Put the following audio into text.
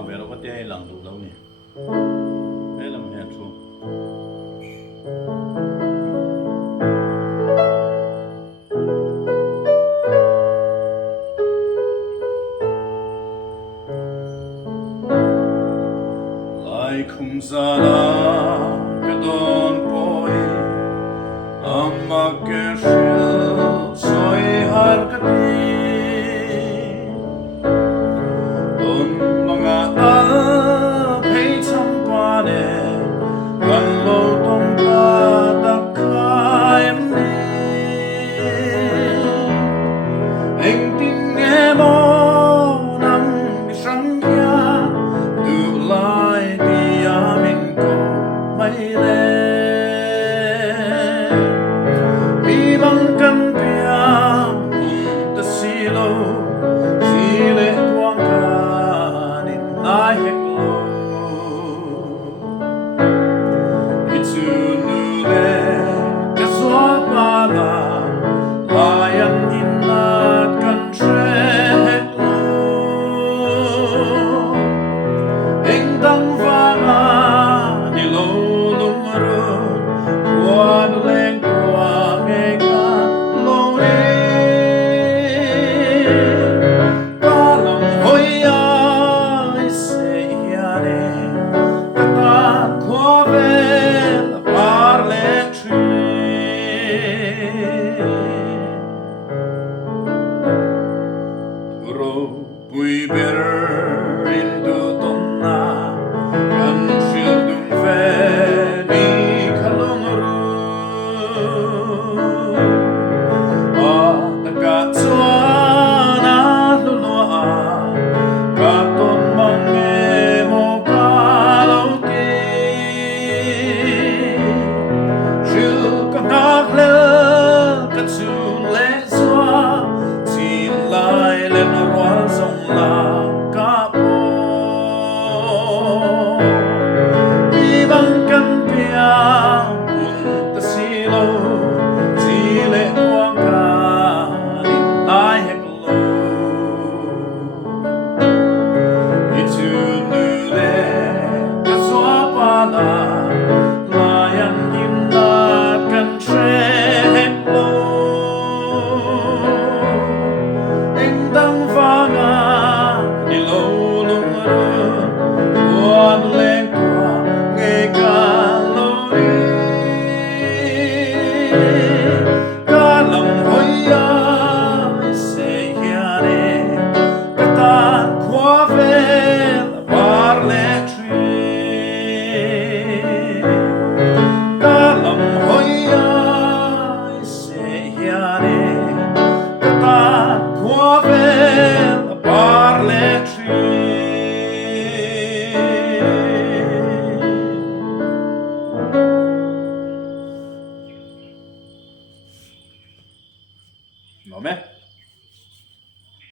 vang về nó có tia lằng đủ lâu nè đấy là một hẹn xuống lại không ra là cái đồn bồi Amah cái shil soi har cái đi đồn mga al piancham qua nè gần lâu đông ta đã khai em nè anh tin nghe mô nằm bị sáng ya tự lại thì mình có mấy lẽ